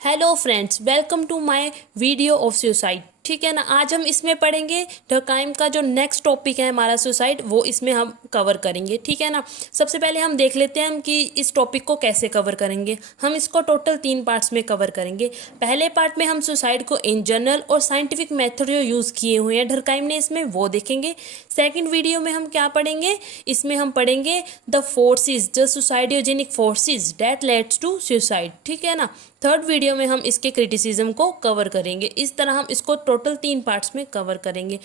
Hello friends, welcome to my video of suicide. ठीक है ना। आज हम इसमें पढ़ेंगे डर्कहाइम का जो नेक्स्ट टॉपिक है हमारा सुसाइड, वो इसमें हम कवर करेंगे। ठीक है ना। सबसे पहले हम देख लेते हैं हम कि इस टॉपिक को कैसे कवर करेंगे। हम इसको टोटल 3 पार्ट्स में कवर करेंगे। पहले पार्ट में हम सुसाइड को इन जनरल और साइंटिफिक मेथड जो यूज़ किए हुए हैं डर्कहाइम ने इसमें, वो देखेंगे। सेकेंड वीडियो में हम क्या पढ़ेंगे, इसमें हम पढ़ेंगे the forces, the suicidogenic forces that leads to suicide. ठीक है ना। थर्ड वीडियो में हम इसके क्रिटिसिज्म को कवर करेंगे। इस तरह हम इसको टोटल 3 पार्ट्स में कवर करेंगे।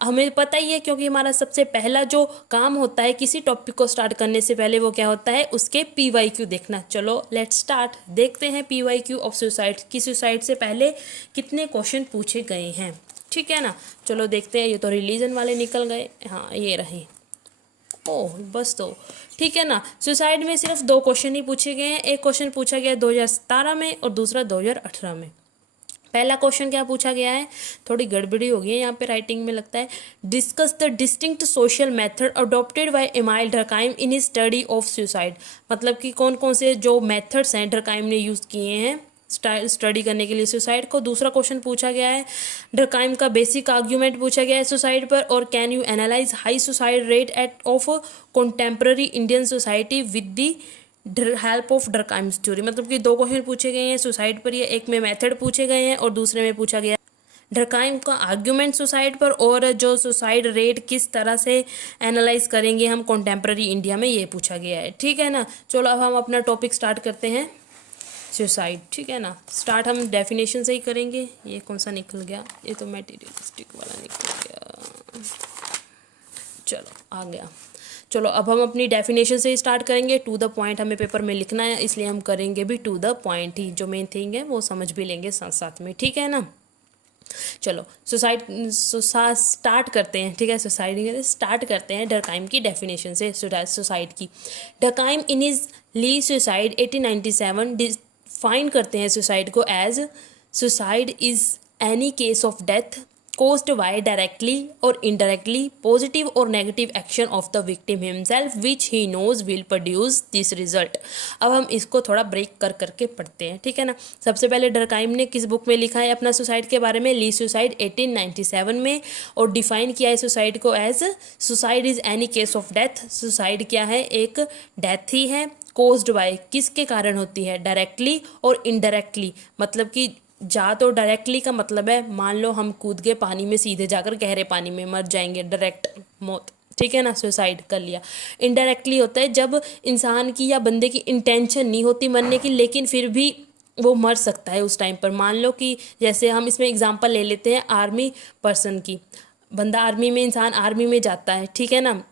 हमें पता ही है क्योंकि हमारा सबसे पहला जो काम होता है किसी टॉपिक को स्टार्ट करने से पहले, वो क्या होता है, उसके PYQ देखना। चलो लेट्स स्टार्ट। देखते हैं PYQ ऑफ सुसाइड की सुसाइड से पहले कितने क्वेश्चन पूछे गए हैं। ठीक है ना। चलो देखते हैं। ये तो रिलीजन वाले निकल गए। हाँ, ये रहे। ओह बस तो ठीक है ना। सुसाइड में सिर्फ 2 क्वेश्चन ही पूछे गए हैं। एक क्वेश्चन पूछा गया 2017 में और दूसरा 2018 में। पहला क्वेश्चन क्या पूछा गया है, थोड़ी गड़बड़ी हो गई है यहाँ पे राइटिंग में, लगता है। Discuss the distinct social method adopted by amyl Durkheim in his study of suicide. मतलब कि कौन कौन से जो मेथड्स हैं डर्कहाइम ने यूज़ किए हैं स्टडी करने के लिए सुसाइड को। दूसरा क्वेश्चन पूछा गया है डर्कहाइम का बेसिक आर्ग्यूमेंट पूछा गया है सुसाइड पर, और can you analyse high suicide rate at of contemporary Indian society with the help of Durkheim's theory. मतलब कि 2 क्वेश्चन पूछे गए हैं सुसाइड पर, ये एक में मेथड पूछे गए हैं और दूसरे में पूछा गया डर्कहाइम का आर्ग्यूमेंट सुसाइड पर, और जो सुसाइड रेट किस तरह से एनालाइज करेंगे हम कंटेम्प्रेरी इंडिया में, ये पूछा गया है। ठीक है ना। चलो अब हम अपना टॉपिक स्टार्ट करते हैं सुसाइड। ठीक है ना। स्टार्ट हम डेफिनेशन से ही करेंगे। ये कौन सा निकल गया, ये तो मटेरियलिस्टिक वाला निकल गया। चलो आ गया। चलो अब हम अपनी डेफिनेशन से ही स्टार्ट करेंगे। टू द पॉइंट हमें पेपर में लिखना है, इसलिए हम करेंगे भी टू द पॉइंट ही। जो मेन थिंग है वो समझ भी लेंगे साथ साथ में। ठीक है ना। चलो सुसाइड स्टार्ट करते हैं। ठीक है। सुसाइड स्टार्ट करते हैं डर्कहाइम की डेफिनेशन से सुसाइड की। Durkheim in his le suicide 1897 define करते हैं सुसाइड को as suicide is any case of death caused by directly or indirectly positive or negative action of the victim himself which he knows will produce this result। अब हम इसको थोड़ा break कर करके पढ़ते हैं। ठीक है ना। सबसे पहले डर्कहाइम ने किस बुक में लिखा है अपना सुसाइड के बारे में, ली सुसाइड 1897 में, और डिफाइन किया है सुसाइड को as suicide is any case of death. Suicide क्या है, एक डेथ ही है। कोज्ड बाय किसके कारण होती है, डायरेक्टली और इनडायरेक्टली। मतलब कि जा तो डायरेक्टली का मतलब है, मान लो हम कूद के पानी में सीधे जाकर गहरे पानी में मर जाएंगे, डायरेक्ट मौत। ठीक है ना, सुसाइड कर लिया। इनडायरेक्टली होता है जब इंसान की या बंदे की इंटेंशन नहीं होती मरने की, लेकिन फिर भी वो मर सकता है उस टाइम पर। मान लो कि जैसे हम इसमें एग्जांपल ले लेते हैं आर्मी पर्सन की। बंदा आर्मी में, इंसान आर्मी में जाता है, ठीक है ना,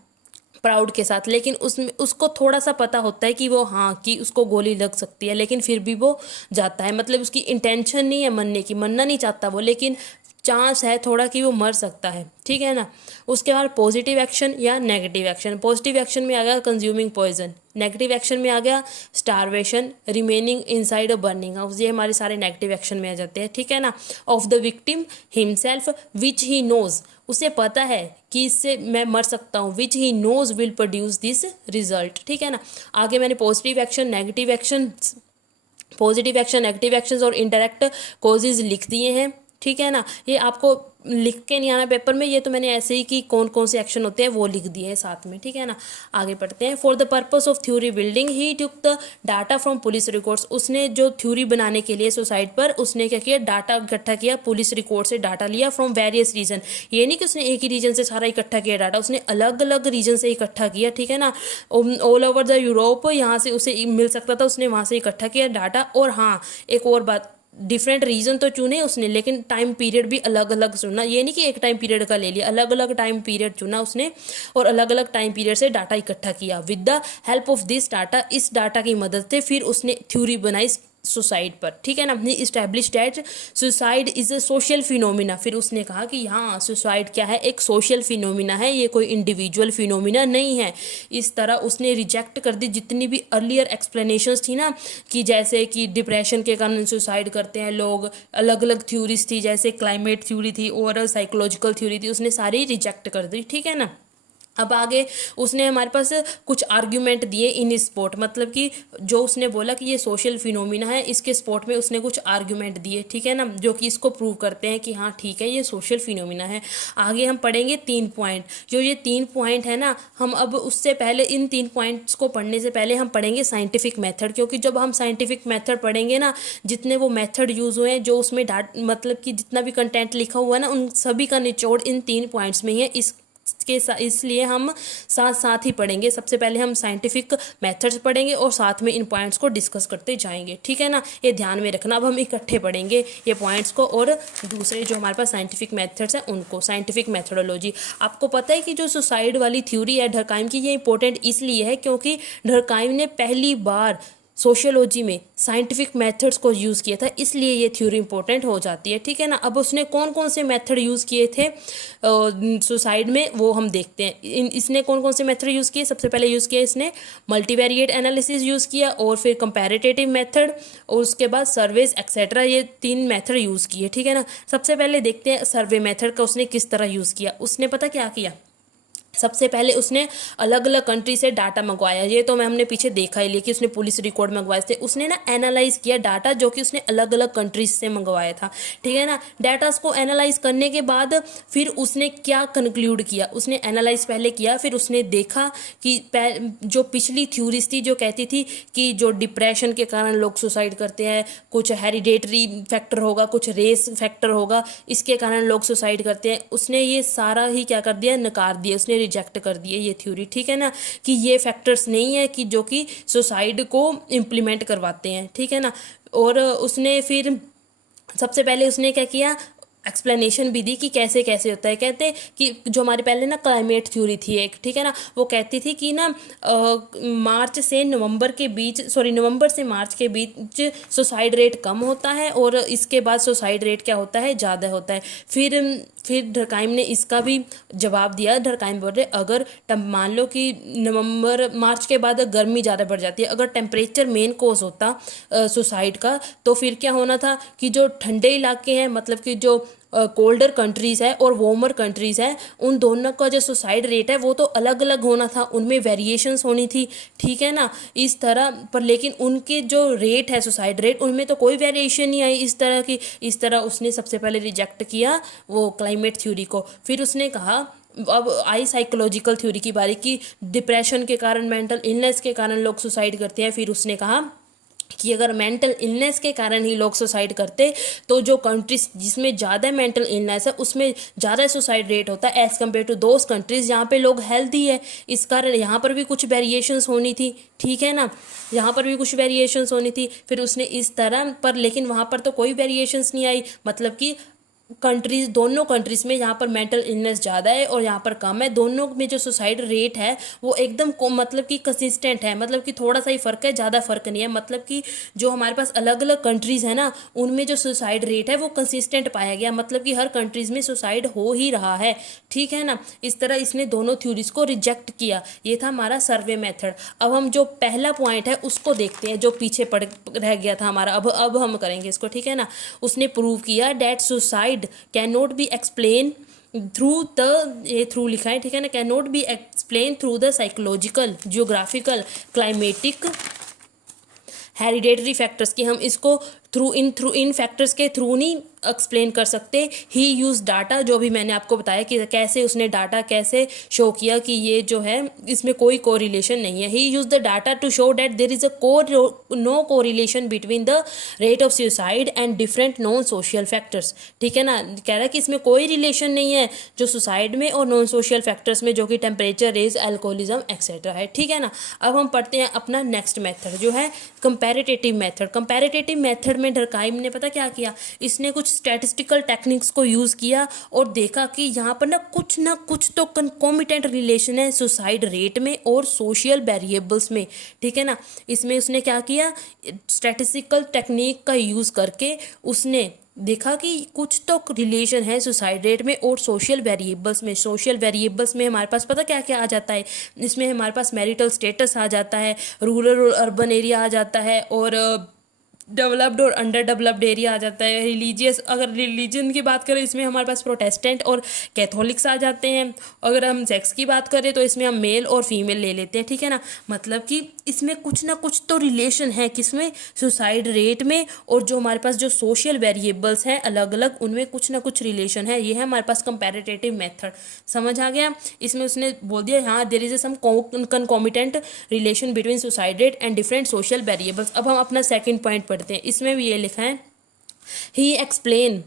प्राउड के साथ, लेकिन उसमें उसको थोड़ा सा पता होता है कि वो, हाँ, कि उसको गोली लग सकती है, लेकिन फिर भी वो जाता है। मतलब उसकी इंटेंशन नहीं है मरने की, मरना नहीं चाहता वो, लेकिन चांस है थोड़ा कि वो मर सकता है। ठीक है ना। उसके बाद पॉजिटिव एक्शन या नेगेटिव एक्शन। पॉजिटिव एक्शन में आ गया कंज्यूमिंग पॉइजन, नेगेटिव एक्शन में आ गया स्टारवेशन, रिमेनिंग इनसाइड और बर्निंग हाउस। ये हमारे सारे नेगेटिव एक्शन में आ जाते हैं। ठीक है ना। Of the victim himself which he knows, उसे पता है कि इससे मैं मर सकता हूँ, which he knows will produce this result. ठीक है ना। आगे मैंने positive action, negative action, positive action, negative actions और इंडायरेक्ट कॉजेज लिख दिए हैं। ठीक है ना। ये आपको लिख के नहीं आना पेपर में, ये तो मैंने ऐसे ही कि कौन कौन से एक्शन होते हैं वो लिख दिए हैं साथ में। ठीक है ना। आगे पढ़ते हैं। For the purpose of theory building he took the data from police records. उसने जो थ्योरी बनाने के लिए सुसाइड पर, उसने क्या किया, डाटा इकट्ठा किया, पुलिस रिकॉर्ड से डाटा लिया फ्रॉम वेरियस रीजन। ये नहीं कि उसने एक ही रीजन से सारा इकट्ठा किया डाटा, उसने अलग अलग रीजन से इकट्ठा किया। ठीक है ना। ऑल ओवर द यूरोप, यहाँ से उसे मिल सकता था, उसने वहाँ से इकट्ठा किया डाटा। और हाँ, एक और बात, डिफरेंट रीजन तो चुने उसने, लेकिन टाइम पीरियड भी अलग अलग चुना। ये नहीं कि एक टाइम पीरियड का ले लिया, अलग अलग टाइम पीरियड चुना उसने और अलग अलग टाइम पीरियड से डाटा इकट्ठा किया। With the help of this data, इस डाटा की मदद से फिर उसने थ्योरी बनाई सुसाइड पर। ठीक है ना। अपनी establish that suicide is a social phenomena. फिर उसने कहा कि हाँ, सुसाइड क्या है, एक सोशल फिनोमिना है, ये कोई इंडिविजुअल फिनोमिना नहीं है। इस तरह उसने रिजेक्ट कर दी जितनी भी अर्लियर एक्सप्लेनेशंस थी ना, कि जैसे कि डिप्रेशन के कारण सुसाइड करते हैं लोग, अलग अलग थ्योरीज थी, जैसे क्लाइमेट थ्योरी थी और साइकोलॉजिकल थ्योरी थी, उसने सारी रिजेक्ट कर दी। ठीक है ना। अब आगे उसने हमारे पास कुछ आर्ग्यूमेंट दिए इन स्पोर्ट, मतलब कि जो उसने बोला कि ये सोशल फिनोमिना है, इसके स्पोर्ट में उसने कुछ आर्ग्यूमेंट दिए, ठीक है ना, जो कि इसको प्रूव करते हैं कि हाँ ठीक है ये सोशल फिनोमिना है। आगे हम पढ़ेंगे 3 पॉइंट, जो ये 3 पॉइंट है ना, हम अब उससे पहले इन 3 पॉइंट्स को पढ़ने से पहले हम पढ़ेंगे साइंटिफिक मेथड, क्योंकि जब हम साइंटिफिक मेथड पढ़ेंगे ना, जितने वो मेथड यूज़ हुए हैं, जो उसमें मतलब कि जितना भी कंटेंट लिखा हुआ है ना, उन सभी का निचोड़ इन 3 पॉइंट्स में ही है। इसलिए हम साथ साथ ही पढ़ेंगे। सबसे पहले हम साइंटिफिक मेथड्स पढ़ेंगे और साथ में इन पॉइंट्स को डिस्कस करते जाएंगे, ठीक है ना, ये ध्यान में रखना। अब हम इकट्ठे पढ़ेंगे ये पॉइंट्स को और दूसरे जो हमारे पास साइंटिफिक मेथड्स हैं उनको। साइंटिफिक मेथोडोलॉजी, आपको पता है कि जो सुसाइड वाली थ्योरी है डर्काइम की, ये इंपॉर्टेंट इसलिए है क्योंकि डर्काइम ने पहली बार सोशियोलॉजी में साइंटिफिक मेथड्स को यूज़ किया था, इसलिए ये थ्योरी इंपॉर्टेंट हो जाती है, ठीक है ना। अब उसने कौन कौन से मेथड यूज़ किए थे सुसाइड में, वो हम देखते हैं। इसने कौन कौन से मेथड यूज़ किए। सबसे पहले यूज़ किया इसने मल्टीवेरिएट एनालिसिस यूज़ किया, और फिर कंपैरेटिव मेथड, और उसके बाद सर्वेज एक्सेट्रा, ये 3 मेथड यूज़ किए, ठीक है ना। सबसे पहले देखते हैं सर्वे मेथड का उसने किस तरह यूज़ किया। उसने पता क्या किया, सबसे पहले उसने अलग अलग कंट्री से डाटा मंगवाया। ये तो हमने पीछे देखा ही लिया कि उसने पुलिस रिकॉर्ड मंगवाए थे। उसने ना एनालाइज किया डाटा जो कि उसने अलग अलग कंट्रीज से मंगवाया था, ठीक है ना। डाटा को एनालाइज करने के बाद फिर उसने क्या कंक्लूड किया, उसने एनालाइज पहले किया, फिर उसने देखा कि जो पिछली थ्योरीज थी जो कहती थी कि जो डिप्रेशन के कारण लोग सुसाइड करते हैं, कुछ हेरिडेटरी फैक्टर होगा, कुछ रेस फैक्टर होगा, इसके कारण लोग सुसाइड करते हैं, उसने ये सारा ही क्या कर दिया, नकार दिया, उसने रिजेक्ट कर दिए ये थ्योरी, ठीक है ना, कि ये फैक्टर्स नहीं है कि जो कि सुसाइड को इम्प्लीमेंट करवाते हैं, ठीक है ना। और उसने फिर सबसे पहले उसने क्या किया, एक्सप्लेनेशन भी दी कि कैसे कैसे होता है। कहते हैं कि जो हमारे पहले ना क्लाइमेट थ्योरी थी एक, ठीक है ना, वो कहती थी कि ना मार्च से नवंबर के बीच, नवंबर से मार्च के बीच सुसाइड रेट कम होता है, और इसके बाद सुसाइड रेट क्या होता है, ज़्यादा होता है। फिर डर्काइम ने इसका भी जवाब दिया। डर्काइम बोल रहे अगर मान लो कि मार्च के बाद गर्मी ज़्यादा बढ़ जाती है, अगर टेम्परेचर मेन कोज होता सुसाइड का, तो फिर क्या होना था कि जो ठंडे इलाके हैं, मतलब कि जो कोल्डर कंट्रीज़ है और वार्मर कंट्रीज़ है, उन दोनों का जो सुसाइड रेट है वो तो अलग अलग होना था, उनमें वेरिएशंस होनी थी, ठीक है ना, इस तरह पर। लेकिन उनके जो रेट है सुसाइड रेट, उनमें तो कोई वेरिएशन नहीं आई इस तरह की। इस तरह उसने सबसे पहले रिजेक्ट किया वो क्लाइमेट थ्योरी को। फिर उसने कहा, अब आई साइकोलॉजिकल थ्योरी की बारी की, डिप्रेशन के कारण, मेंटल इलनेस के कारण लोग सुसाइड करते हैं। फिर उसने कहा कि अगर मेंटल इलनेस के कारण ही लोग सुसाइड करते, तो जो कंट्रीज जिसमें ज़्यादा मेंटल इलनेस है उसमें ज़्यादा सुसाइड रेट होता है as compare to those countries जहाँ पे लोग हेल्दी है। इस कारण यहाँ पर भी कुछ वेरिएशंस होनी थी, ठीक है ना, यहाँ पर भी कुछ वेरिएशंस होनी थी। फिर उसने इस तरह पर, लेकिन वहाँ पर तो कोई वेरिएशंस नहीं आई, मतलब कि कंट्रीज़, दोनों कंट्रीज़ में यहाँ पर मेंटल इलनेस ज़्यादा है और यहाँ पर कम है, दोनों में जो सुसाइड रेट है वो एकदम मतलब कि कंसिस्टेंट है, मतलब कि थोड़ा सा ही फ़र्क है, ज़्यादा फ़र्क नहीं है। मतलब कि जो हमारे पास अलग अलग कंट्रीज़ है ना, उनमें जो सुसाइड रेट है वो कंसिस्टेंट पाया गया, मतलब कि हर कंट्रीज़ में सुसाइड हो ही रहा है, ठीक है ना। इस तरह इसने दोनों थ्योरीज को रिजेक्ट किया। ये था हमारा सर्वे मेथड। अब हम जो पहला पॉइंट है उसको देखते हैं, जो पीछे पड़ रह गया था हमारा। अब हम करेंगे इसको, ठीक है ना। उसने प्रूव किया that suicide can not be explain through the, ये थ्रू लिखा है, ठीक है ना, can not be explain through the psychological, geographical, climatic, hereditary factors, की हम इसको थ्रू इन फैक्टर्स के थ्रू नहीं एक्सप्लेन कर सकते। ही यूज डाटा, जो भी मैंने आपको बताया कि कैसे उसने डाटा कैसे शो किया कि ये जो है इसमें कोई कोरिलेशन नहीं है। He use the data to show that there is a no correlation between the rate of suicide and different non social factors, ठीक है ना। कह रहा है कि इसमें कोई रिलेशन नहीं है जो सुसाइड में और नॉन सोशल फैक्टर्स में, जो कि टेम्परेचर, रेज, एल्कोहलिज्म एक्सेट्रा है, ठीक है ना। अब हम पढ़ते हैं अपना नेक्स्ट मेथड जो है कंपैरेटिव मेथड। कंपैरेटिव मेथड में डर्काइम ने पता क्या किया, इसने कुछ स्टैटिस्टिकल टेक्निक्स को यूज़ किया और देखा कि यहाँ पर ना कुछ तो कंकॉमिटेंट रिलेशन है सुसाइड रेट में और सोशल वेरिएबल्स में, ठीक है ना। इसमें उसने क्या किया, स्टैटिस्टिकल टेक्निक का यूज़ करके उसने देखा कि कुछ तो रिलेशन है सुसाइड रेट में और सोशल वेरिएबल्स में। सोशल वेरिएबल्स में हमारे पास पता क्या क्या आ जाता है, इसमें हमारे पास मैरिटल स्टेटस आ जाता है, रूरल और अर्बन एरिया आ जाता है, और डेवलप्ड और अंडर डेवलप्ड एरिया आ जाता है। रिलीजियस, अगर रिलीजन की बात करें इसमें हमारे पास प्रोटेस्टेंट और कैथोलिक्स आ जाते हैं। अगर हम सेक्स की बात करें तो इसमें हम मेल और फीमेल ले लेते हैं, ठीक है ना। मतलब कि इसमें कुछ ना कुछ तो रिलेशन है, किसमें, सुसाइड रेट में, और जो हमारे पास जो सोशल वेरिएबल्स हैं अलग अलग, उनमें कुछ ना कुछ रिलेशन है। ये है हमारे पास कंपैरेटिव मेथड। समझ आ गया। इसमें उसने बोल दिया हाँ there is some concomitant relation between suicide rate and different social variables. अब हम अपना सेकंड पॉइंट पढ़ते हैं। इसमें भी ये लिखा है, he explain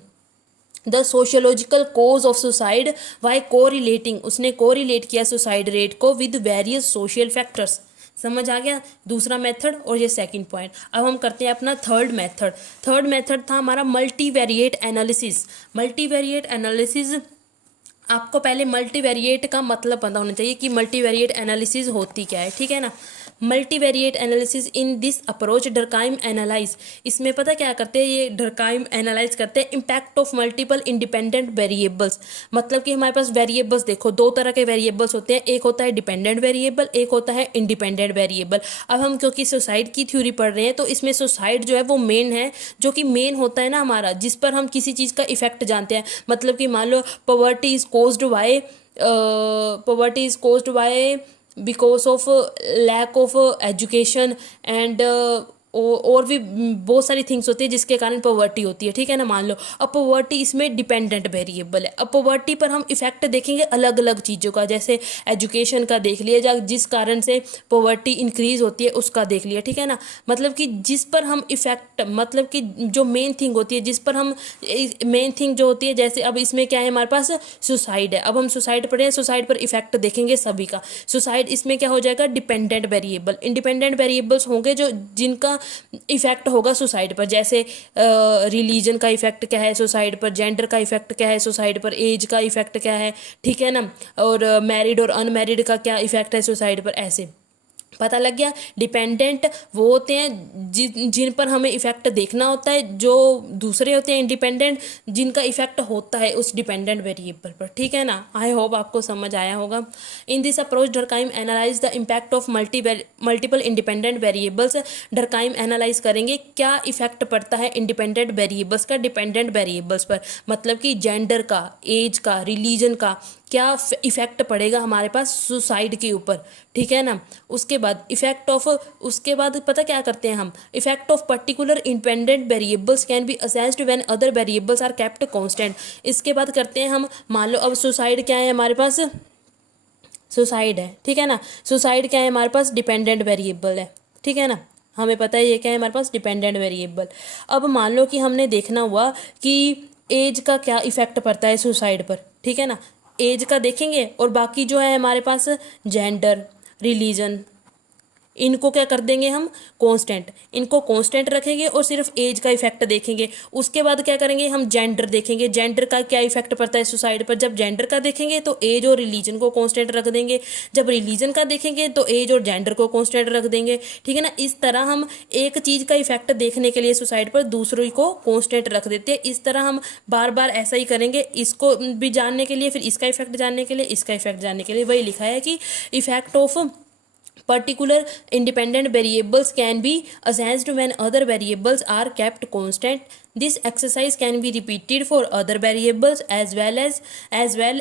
the sociological cause of suicide by correlating, उसने कोरिलेट किया सुसाइड रेट को विद वेरियस सोशल फैक्टर्स। समझ आ गया दूसरा मेथड और ये सेकंड पॉइंट। अब हम करते हैं अपना थर्ड मेथड। थर्ड मेथड था हमारा मल्टीवेरिएट एनालिसिस। मल्टीवेरिएट एनालिसिस, आपको पहले मल्टीवेरिएट का मतलब पता होना चाहिए कि मल्टीवेरिएट एनालिसिस होती क्या है, ठीक है ना। Multivariate analysis in this approach Durkheim analyse, इसमें पता क्या करते हैं, ये डर्काइम एनालाइज करते हैं impact of multiple independent variables. मतलब कि हमारे पास वेरिएबल्स, देखो दो तरह के वेरिएबल्स होते हैं, एक होता है डिपेंडेंट वेरिएबल, एक होता है इंडिपेंडेंट वेरिएबल। अब हम क्योंकि सुसाइड की थ्योरी पढ़ रहे हैं तो इसमें सुसाइड जो है वो मेन है, जो कि मेन होता है ना हमारा, जिस पर हम किसी चीज़ का इफेक्ट जानते हैं। मतलब कि मान लो poverty is caused by because of lack of education and और भी बहुत सारी थिंग्स होती है जिसके कारण पॉवर्टी होती है, ठीक है ना। मान लो अब पॉवर्टी इसमें डिपेंडेंट वेरिएबल है। अब पॉवर्टी पर हम इफेक्ट देखेंगे अलग अलग चीज़ों का, जैसे एजुकेशन का देख लिया जा, जिस कारण से पॉवर्टी इंक्रीज होती है उसका देख लिया, ठीक है ना। मतलब कि जिस पर हम इफेक्ट, मतलब कि जो मेन थिंग होती है, जिस पर हम मेन थिंग जो होती है, जैसे अब इसमें क्या है हमारे पास सुसाइड है। अब हम सुसाइड पढ़े हैं, सुसाइड पर इफेक्ट देखेंगे सभी का। सुसाइड इसमें क्या हो जाएगा, डिपेंडेंट वेरिएबल। इंडिपेंडेंट वेरिएबल्स होंगे जो जिनका इफेक्ट होगा सुसाइड पर, जैसे रिलीजन का इफेक्ट क्या है सुसाइड पर, जेंडर का इफेक्ट क्या है सुसाइड पर, एज का इफेक्ट क्या है, ठीक है ना, और मैरिड और अनमैरिड का क्या इफेक्ट है सुसाइड पर, ऐसे पता लग गया। डिपेंडेंट वो होते हैं जिन पर हमें इफेक्ट देखना होता है, जो दूसरे होते हैं इंडिपेंडेंट जिनका इफेक्ट होता है उस डिपेंडेंट वेरिएबल पर, ठीक है ना। आई होप आपको समझ आया होगा। In this approach Durkheim analyse the impact of multiple independent variables. Durkheim analyse करेंगे क्या इफेक्ट पड़ता है इंडिपेंडेंट वेरिएबल्स का डिपेंडेंट वेरिएबल्स पर। मतलब कि जेंडर का, एज का, रिलीजन का क्या इफेक्ट पड़ेगा हमारे पास सुसाइड के ऊपर, ठीक है ना। उसके बाद इफेक्ट ऑफ, उसके बाद पता क्या करते हैं हम, effect of particular independent variables can be assessed when other variables are kept constant. इसके बाद करते हैं हम, मान लो अब सुसाइड क्या है हमारे पास, सुसाइड है, ठीक है ना। सुसाइड क्या है हमारे पास, डिपेंडेंट वेरिएबल है, ठीक है ना। हमें पता है ये क्या है हमारे पास, डिपेंडेंट वेरिएबल। अब मान लो कि हमने देखना हुआ कि एज का क्या इफेक्ट पड़ता है सुसाइड पर, ठीक है ना। एज का देखेंगे और बाकी जो है हमारे पास जेंडर, रिलीजन, इनको क्या कर देंगे हम, कांस्टेंट, इनको कांस्टेंट रखेंगे और सिर्फ एज का इफेक्ट देखेंगे। उसके बाद क्या करेंगे हम, जेंडर देखेंगे, जेंडर का क्या इफेक्ट पड़ता है सुसाइड पर। जब जेंडर का देखेंगे तो एज और रिलीजन को कांस्टेंट रख देंगे, जब रिलीजन का देखेंगे तो एज और जेंडर को कांस्टेंट रख देंगे, ठीक है ना। इस तरह हम एक चीज़ का इफेक्ट देखने के लिए सुसाइड पर दूसरों को कांस्टेंट रख देते हैं। इस तरह हम बार बार ऐसा ही करेंगे, इसको भी जानने के लिए, फिर इसका इफेक्ट जानने के लिए, इसका इफेक्ट जानने के लिए। वही लिखा है कि effect of particular independent variables can be assessed when other variables are kept constant. This exercise can be repeated for other variables as well,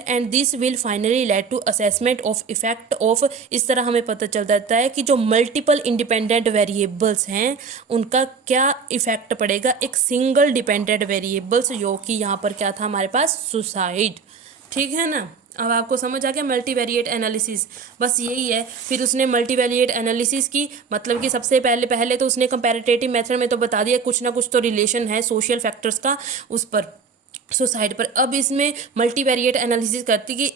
and this will finally lead to assessment of effect of। इस तरह हमें पता चल जाता है कि जो multiple independent variables हैं उनका क्या इफेक्ट पड़ेगा एक सिंगल डिपेंडेंट वेरिएबल्स, जो कि यहाँ पर क्या था हमारे पास, सुसाइड, ठीक है ना। अब आपको समझ आ गया मल्टीवेरिएट एनालिसिस, बस यही है। फिर उसने मल्टीवेरिएट एनालिसिस की, मतलब कि सबसे पहले तो उसने कंपैरेटिव मेथड में तो बता दिया कुछ ना कुछ तो रिलेशन है सोशल फैक्टर्स का उस पर, सुसाइड पर। अब इसमें मल्टीवेरिएट एनालिसिस करती कि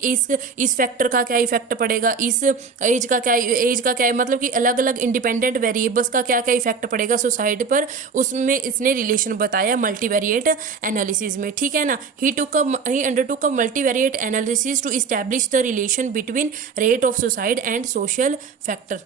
इस फैक्टर का क्या इफेक्ट पड़ेगा, इस एज का क्या मतलब कि अलग अलग इंडिपेंडेंट वेरिएबल्स का क्या क्या इफेक्ट पड़ेगा सुसाइड पर, उसमें इसने रिलेशन बताया मल्टीवेरिएट एनालिसिस में, ठीक है ना। He undertook a multivariate analysis to establish the relation between rate of suicide and social factor.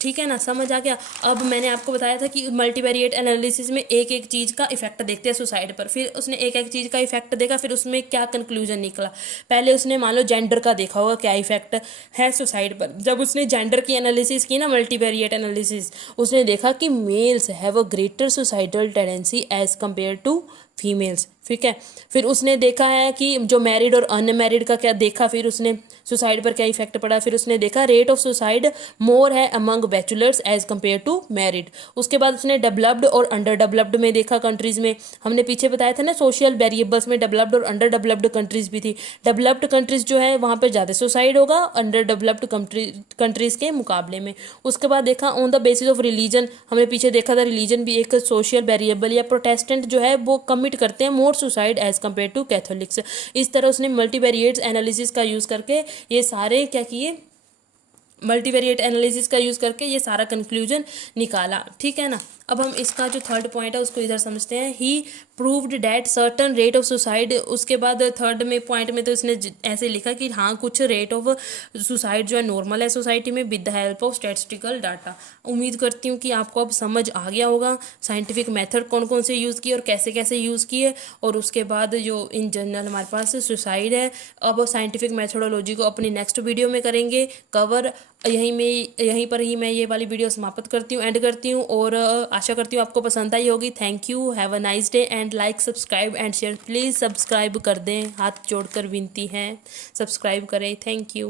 ठीक है ना, समझ आ गया। अब मैंने आपको बताया था कि मल्टीवेरिएट एनालिसिस में एक एक चीज़ का इफेक्ट देखते हैं सुसाइड पर, फिर उसने एक एक चीज़ का इफेक्ट देखा, फिर उसमें क्या कंक्लूजन निकला। पहले उसने मान लो जेंडर का देखा होगा क्या इफेक्ट है सुसाइड पर। जब उसने जेंडर की एनालिसिस की ना, मल्टीवेरिएट एनालिसिस, उसने देखा कि males have a greater suicidal tendency as compare to females. ठीक है, फिर उसने देखा है कि जो मैरिड और अनमैरिड का क्या देखा, फिर उसने सुसाइड पर क्या इफेक्ट पड़ा। फिर उसने देखा रेट ऑफ सुसाइड मोर है among bachelors as compare to married. उसके बाद उसने डेवलप्ड और अंडर डेवलप्ड में देखा कंट्रीज में। हमने पीछे बताया था ना सोशल वेरिएबल्स में डेवलप्ड और अंडर डेवलप्ड कंट्रीज भी थी। डेवलप्ड कंट्रीज जो है वहाँ पर ज़्यादा सुसाइड होगा अंडर डेवलप्ड कंट्रीज के मुकाबले में। उसके बाद देखा on the basis of religion, हमने पीछे देखा था रिलीजन भी एक सोशल वेरिएबल, या प्रोटेस्टेंट जो है वो कमिट करते हैं more suicide as compare to Catholics. इस तरह उसने मल्टीवेरिएट्स एनालिसिस का यूज़ करके ये सारे क्या किए, मल्टीवेरिएट एनालिसिस का यूज़ करके ये सारा कंक्लूजन निकाला। ठीक है ना। अब हम इसका जो थर्ड पॉइंट है उसको इधर समझते हैं। He proved that certain rate of suicide. उसके बाद थर्ड में पॉइंट में तो इसने ऐसे लिखा कि हाँ कुछ रेट ऑफ सुसाइड जो है नॉर्मल है सोसाइटी में with the help of statistical data. उम्मीद करती हूँ कि आपको अब समझ आ गया होगा साइंटिफिक मेथड कौन कौन से यूज़ किए और कैसे कैसे यूज़ किए। और उसके बाद जो इन जनरल हमारे पास सुसाइड है, अब साइंटिफिक मेथोडोलॉजी को अपनी नेक्स्ट वीडियो में करेंगे कवर। यहीं पर ही मैं ये वाली वीडियो समाप्त करती हूँ, एंड करती हूँ, और आशा करती हूँ आपको पसंद आई होगी। Thank you, have a nice day and like subscribe and share. Please subscribe कर दें, हाथ जोड़कर विनती है, सब्सक्राइब करें। Thank you.